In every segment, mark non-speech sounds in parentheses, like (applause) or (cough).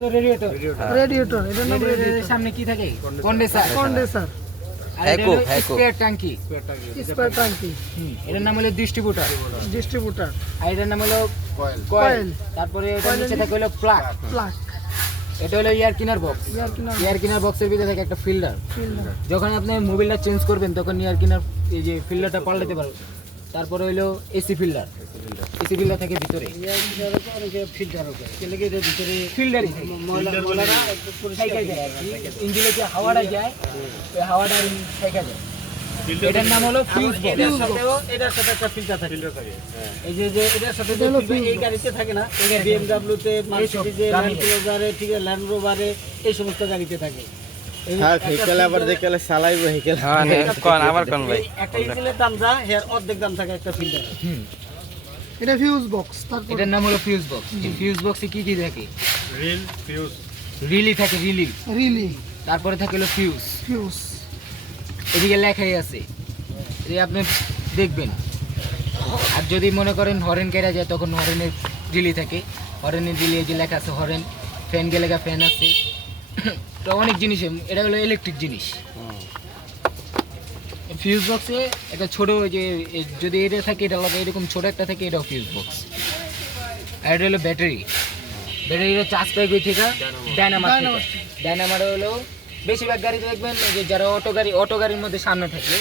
Radiator radiator এটার নাম radiator সামনে কি থাকে? কন্ডেন্সার কন্ডেন্সার হ্যাকো, হলো হ্যাকো। স্পেয়ার ট্যাঙ্কি স্পার ট্যাঙ্কি এটার নাম হলো ডিস্ট্রিবিউটর ডিস্ট্রিবিউটর আর এটার নাম হলো কয়েল তারপরে এটা নিচে থাকে হলো প্লাগ প্লাগ এটা হলো ইয়ার কিনার বক্স ইয়ার কিনার বক্সের ভিতরে থাকে একটা ফিল্টার ফিল্টার যখন আপনি মোবাইলটা চেঞ্জ করবেন তখন ইয়ার কিনার এই যে ফিল্টারটা পাল্টাতে পারবেন। তারপরে হলো এসি ফিল্টার এসি থাকে ভিতরে। ফিল্টারই থাকে। ইঞ্জিনে যে হাওয়াটা যায় ওই হাওয়াটা থাকা যায় এটার নাম হলো ফিউজ এটার সাথেও এটার সাথে একটা ফিল্টার থাকে। এই যে যে এটার সাথে যে হলো filter fuse এই গাড়িতে থাকে। না বিএমডব্লিউ তে মার্সিডিজে ল্যান্ড ক্রুজারে ঠিক আছে ল্যান্ড রোভারে এই সমস্ত গাড়িতে থাকে। হ্যাঁ আবার হেকেল হ্যাঁ, কোন আবার কোন ভাই। একটা ইঞ্জিনের দাম যা এর অর্ধেক দাম থাকে একটা ফিল্টার। হুম। এটা ফিউজ বক্স তারপর এটার নাম হলো ফিউজ বক্স ফিউজ বক্সে কি কি থাকে? রিল ফিউজ রিলি থাকে রিলি রিলি তারপরে থাকে হলো ফিউজ ফিউজ এদিকে লেখাই আছে। এই আপনি দেখবেন আর যদি মনে করেন হরেন কেরা যায় তখন হরেনের রিলি থাকে। হরেনের রিলি যে লেখা আছে হরেন ফ্যান গেলে ফ্যান আছে। তো অনেক জিনিস এটা হলো ইলেকট্রিক জিনিস। ফিউজ বক্সে একটা ছোট ওই যে যদি এটা থাকে এটা লাগে এরকম ছোট একটা থাকে এটাও ফিউজ বক্স আর এটা হলো ব্যাটারি ব্যাটারিটা চার্জ পাই কই থেকে? ডায়নামার ডায়নামার হলো বেশিরভাগ গাড়িতে দেখবেন যে যারা অটো গাড়ি অটো গাড়ির মধ্যে সামনে থাকে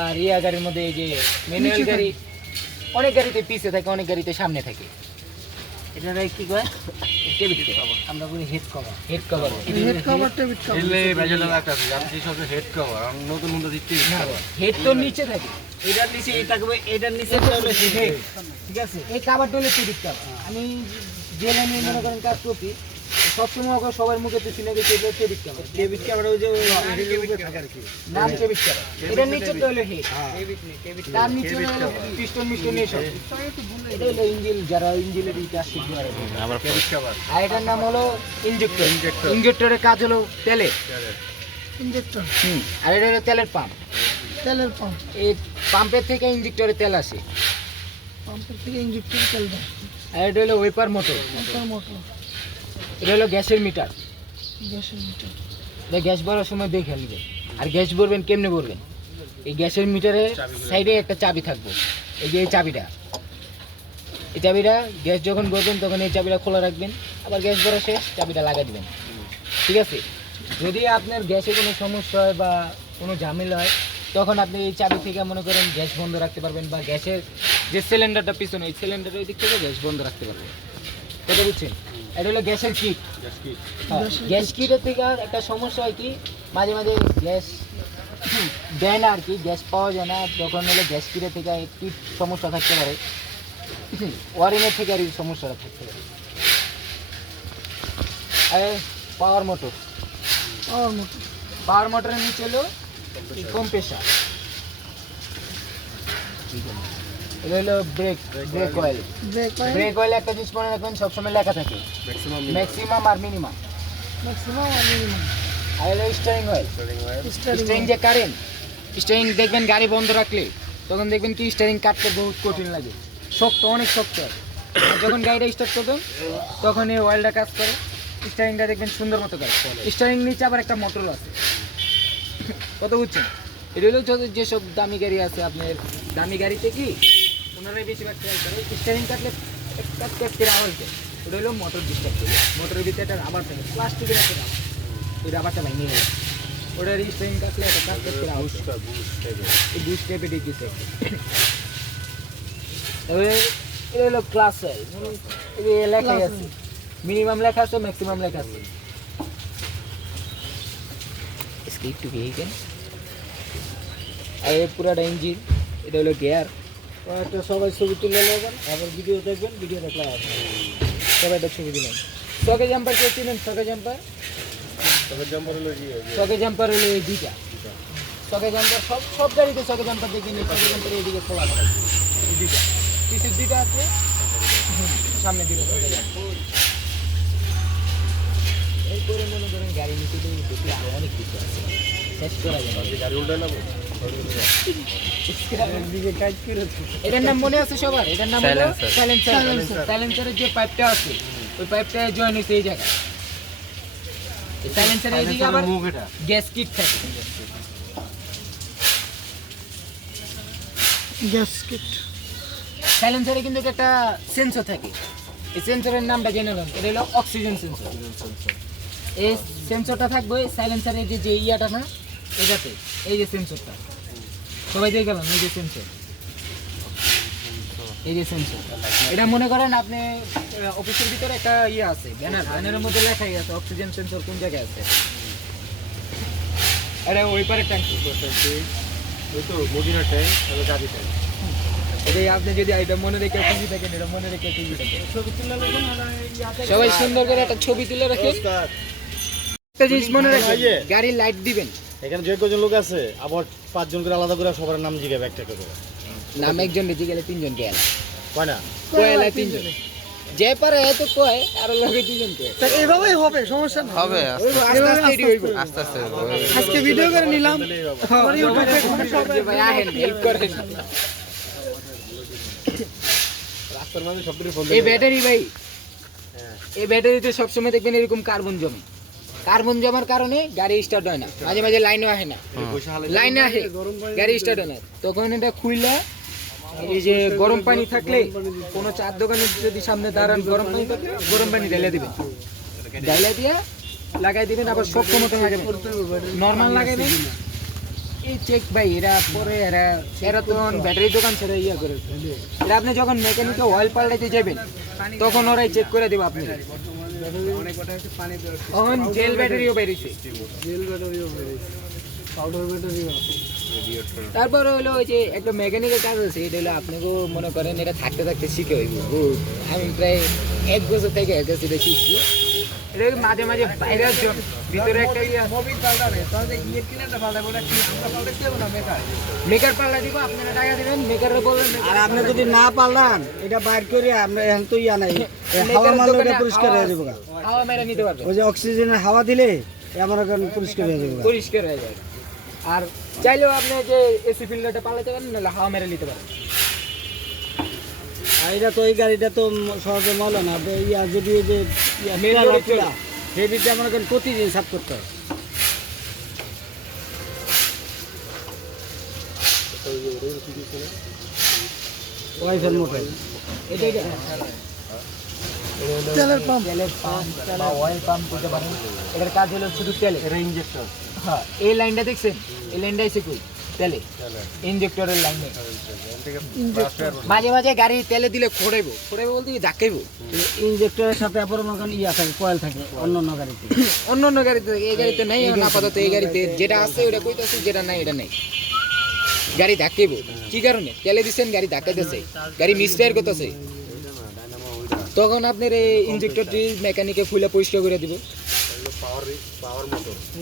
আর ইয়া গাড়ির মধ্যে এই যে ম্যানুয়াল গাড়ি অনেক গাড়িতে পিছে থাকে অনেক গাড়িতে সামনে থাকে। এটা কি কয়? কভার আমরা বলি head cover head cover head cover টেবিট cover head তো নিচে থাকে। এটার নিচে এই থাকবে এটার নিচে হলো হেড ঠিক আছে? এই কভারটা হলো টেবিট কাভার আমি যে নিয়ে মনে করেন কাজ করছি। সবসময় ওকে সবার মুখে তো শুনে গেছে যে ডেবিট ক্যামেরা ওই যে উপরে থাকে আর কি। নাম কাভার এটার নিচে তো হলো হেড তার নিচে হলো পিস্টন মিস্টন এসব এটা হলো ইঞ্জিন যারা ইঞ্জিনের এই কাজ শিখবে আর। আমার এটার নাম হলো ইঞ্জেক্টর ইঞ্জেক্টরের কাজ হলো তেলে। ইঞ্জেক্টর হুম। আর এটা হলো তেলের পাম্প। তেলের পাম্প। এই পাম্পের থেকে ইঞ্জেক্টরে তেল আসে। পাম্পের থেকে ইঞ্জেক্টর তেল দেয়। আর এটা হলো ওয়েপার মোটর। Motor motor. এটা হলো গ্যাসের মিটার। গ্যাসের মিটার। এটা গ্যাস ভরার সময় দেখে নেবেন আর গ্যাস ভরবেন কেমনে ভরবেন? এই গ্যাসের মিটারে সাইডে একটা চাবি থাকবে। এই যে এই চাবিটা। এই চাবিটা গ্যাস যখন ভরবেন তখন এই চাবিটা খোলা রাখবেন। আবার গ্যাস ভরা শেষ চাবিটা লাগাই দেবেন। ঠিক আছে? যদি আপনার গ্যাসে কোনো সমস্যা হয় বা কোনো ঝামেলা হয় তখন আপনি এই চাবি থেকে মনে করেন গ্যাস বন্ধ রাখতে পারবেন বা গ্যাসের যে সিলিন্ডারটা পিছনে এই সিলিন্ডারের ওই দিক থেকে গ্যাস বন্ধ রাখতে পারবেন। কথা বুঝছেন? এটা হলো গ্যাসের কিট গ্যাস কিটের থেকে আর একটা সমস্যা হয় কি মাঝে মাঝে গ্যাস দেয় না আর কি গ্যাস পাওয়া যায় না তখন হলে গ্যাস কিটের থেকে একটু সমস্যা থাকতে পারে। ওয়ারিংয়ের থেকে আর এই সমস্যাটা থাকতে পারে। আর পাওয়ার মোটর পাওয়ার মোটর পাওয়ার মোটরের নিচে হলো কম্প্রেসার এটা হলো brake brake oil brake oil একটা জিনিস মনে রাখবেন সবসময় লেখা থাকে। ম্যাক্সিমাম আর মিনিমাম ম্যাক্সিমাম আর মিনিমাম আর হলো স্টারিং অয়েল স্টারিং যে কারেন্ট স্টারিং দেখবেন গাড়ি বন্ধ রাখলে তখন দেখবেন কি স্টারিং কাটতে বহুত কঠিন লাগে। শক্ত অনেক শক্ত। যখন গাড়িটা স্টার্ট করবেন তখন এই অয়েলটা কাজ করে। স্টারিংটা দেখবেন সুন্দর মতো কাজ করে। স্টারিং নিচে আবার একটা মোটর আছে। কত বুঝছেন? এটা হলো যেসব দামি গাড়ি আছে আপনার দামি গাড়িতে কি ওনারাই বেশিরভাগ খেয়াল করে স্টারিং কাটলে একটা একটা রাবার দেয় ওটা হলো মোটর ডিস্টার্ব করবে মোটরের ভিতরে একটা রাবার থাকে প্লাস্টিকের একটা রাবার ওই রাবারটা ভেঙে গেল। ওটার স্টারিং কাটলে একটা কাজ করতে এই দুই স্টেপে ডেকেছে তবে এটা হলো ক্লাস মানে লেখা আছে। মিনিমাম লেখা আছে ম্যাক্সিমাম লেখা আছে। স্কিপ টু ভেহিকেল আর পুরাটা ইঞ্জিন এটা হলো গিয়ার একটা সবাই ছবি তুলে নেবেন আবার ভিডিও দেখবেন ভিডিও দেখলে সবাই একটা ছবি দিলাম সকে জাম্পার কে চিনেন? সকে জাম্পার সকে জাম্পার হলো এই দুইটা। সকে জাম্পার সব সব গাড়িতে সকে জাম্পার দেখিনি সকে জাম্পার এইদিকে খোলা থাকে দুইটা। পিছের দুইটা আছে। সামনে দিকে সকে জাম্পার এই করে মনে করেন গাড়ি নিতে গেলে দেখলে আরও অনেক কিছু আছে। শেষ করা যাবে না। দিকে কাজ করে এটার নাম মনে আছে সবার? এটার নাম হলো সাইলেন্সার সাইলেন্সারের যে পাইপটা আছে ওই পাইপটা জয়েন হয়েছে এই জায়গায়। সাইলেন্সারের এদিকে আবার গ্যাস কিট থাকে। গ্যাস কিট সাইলেন্সারে কিন্তু একটা সেন্সর থাকে। এই সেন্সরের নামটা জেনে নেন এটা হলো অক্সিজেন সেন্সর এই সেন্সরটা থাকবে সাইলেন্সারের যে যে ইয়াটা না এটাতে। এই যে সেন্সরটা সবাই দিয়ে গেলাম এই যে সেন্সর এই যে সেন্সর এটা মনে করেন আপনি অফিসের ভিতরে একটা ইয়ে আছে ব্যানার ব্যানারের মধ্যে লেখাই আছে অক্সিজেন সেন্সর কোন জায়গায় আছে। আরে ওই পারে ট্যাঙ্কি এটাই আপনি যদি এটা মনে রেখে টিভি দেখেন এটা মনে রেখে টিভি দেখেন। সবাই সুন্দর করে একটা ছবি তুলে রাখে একটা জিনিস মনে রাখবেন। গাড়ির লাইট দিবেন। এখানে যে কজন লোক আছে আবার পাঁচজন করে আলাদা করে সবার নাম জিগাবে একটা করে। নাম একজন রেজি গেলে তিনজন কে কয় না? কয়লা তিনজন? যে পারে এত কয় আর লগে তিনজন কে এইভাবেই হবে সমস্যা না হবে আস্তে আস্তে। এটি হইব। আস্তে আস্তে আজকে ভিডিও করে নিলাম। আমার ইউটিউবে যে ভাই আহেন হেল্প করেন। রাস্তার মাঝে সব কিছু ফোন এই ব্যাটারি ভাই এই ব্যাটারিতে সবসময় দেখবেন এরকম কার্বন জমে। কার্বন জমার কারণে গাড়ি স্টার্ট হয় না। মাঝে মাঝে লাইনও আসে না। লাইনে আসে গাড়ি স্টার্ট হয় না। তখন এটা খুইলে এই যে গরম পানি থাকলে কোনো চার দোকানে যদি সামনে দাঁড়ান গরম পানি থাকলে গরম পানি ঢেলে দিবেন। ঢেলে দিয়ে লাগাই দিবেন আবার সব সময় লাগাবেন নর্মাল লাগাবেন এই চেক ভাই এরা পরে এরা এরা তখন ব্যাটারি দোকান ছেড়ে ইয়া করে। এটা আপনি যখন মেকানিকে অয়েল পাল্টাইতে যাবেন তখন ওরাই চেক করে দেবে আপনি তখন জেল ব্যাটারিও বেরিয়েছে তারপর হলো ওই যে একটা মেকানিকের কাজ আছে এটা হলো আপনাকে মনে করেন এটা থাকতে থাকতে শিখে হইব। আমি প্রায় এক বছর থেকে এক কাছে এটা শিখছি। এটা মাঝে মাঝে ভিতরে একটা ইয়ে মেকার পাল্লা দিব আপনারা টাকা দিবেন মেকারে বলবেন আর আপনি যদি না পারলান এটা বাইর করে আমরা এখন তো ইয়া নাই। হাওয়া মারলে এটা পরিষ্কার হয়ে যাবে হাওয়া মেরে নিতে পারবে। ওই যে অক্সিজেনের হাওয়া দিলে আমার এখন পরিষ্কার হয়ে যাবে পরিষ্কার হয়ে যাবে। আর চাইলেও আপনি যে এসি ফিল্টারটা পাল্লাতে পারেন নাহলে হাওয়া মেরে নিতে পারেন। আর এটা তো এই গাড়িটা তো সহজে মলে না। ইয়া যদি এই যে মনে করেন প্রতিদিন সাফ করতে হয়। ওয়াইফের মোটর এটা এটা। তেলের পাম্প। তেলের পাম্প অয়েল পারেন এটার কাজ হলো শুধু তেলে। এটা ইঞ্জেক্টর হ্যাঁ এই লাইনটা দেখছেন? এই লাইনটা এসে কই? তেলে। ইঞ্জেক্টরের লাইনে। মাঝে মাঝে গাড়ি তেলে দিলে খোড়াইবো। খোড়াইবো বলতে কি ইঞ্জেক্টরের সাথে আবার করেন ইয়া থাকে কয়েল থাকে অন্য অন্য গাড়িতে। (coughs) অন্য অন্য গাড়িতে এই গাড়িতে নাই আপাতত এই গাড়িতে যেটা আছে ওটা কইতাছে যেটা নাই এটা নাই। গাড়ি ধাক্কাইবো কি কারণে? তেলে দিচ্ছেন গাড়ি ধাক্কাইতেছে গাড়ি মিসফায়ার করতেছে। তখন আপনার এই ইঞ্জেক্টরটি মেকানিকে ফুলে পরিষ্কার করে দিব।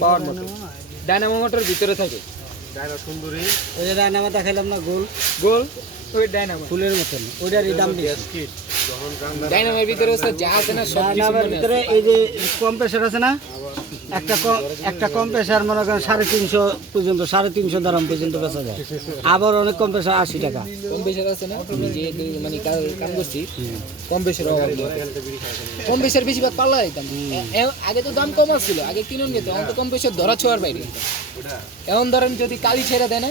পাওয়ার মোটর ডায়নামো মোটর ভিতরে থাকে। ওই যে ডায়নামা দেখাইলাম না গোল। গোল? ওই ডায়নামো। ফুলের মতন। ওইটারই দাম বেশি। ডায়নামোর ভিতরে যা আছে না সব কিছু ডায়নামার ভিতরে এই যে কম্প্রেসার আছে না? একটা কম- একটা কম্পেসার মনে করেন সাড়ে তিনশো পর্যন্ত সাড়ে তিনশো দাম পর্যন্ত বেচা যায়। আবার অনেক কম্প্রেসার আশি টাকা। কম বেশার আছে না? আমি যে মানে কাম করছি কম নেই। কম বেশার বেশিরভাগ পাল্লা দিতাম। আগে তো দাম কম আসছিল আগে কিনুন যেত এখন তো কম ধরা ছোঁয়ার বাইরে। এখন ধরেন যদি কালি ছেড়ে দেয় না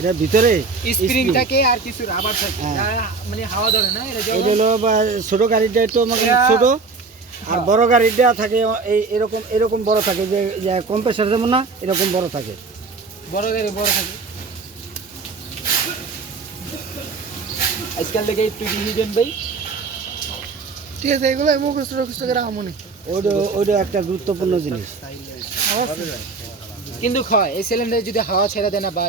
এটা ভিতরে স্প্রিং spring। থাকে আর কিছু রাবার থাকে। হ্যাঁ। মানে হাওয়া ধরে না এটা এটা হলো ছোট গাড়িটা তো মানে ছোট আর হ্যাঁ। বড় গাড়িটা থাকে এই এরকম এরকম বড় থাকে যে কম্প্রেসার যেমন না এরকম বড় থাকে। বড় গাড়ি বড় থাকে। আজকাল থেকে একটু হিডেন ভাই। ঠিক আছে এগুলো মুখস্থ টুখস্থ করে আমনি ওইটা ওইটা একটা গুরুত্বপূর্ণ জিনিস। কিন্তু হয় এই সিলিন্ডারে যদি হাওয়া ছেড়ে দেয় না বা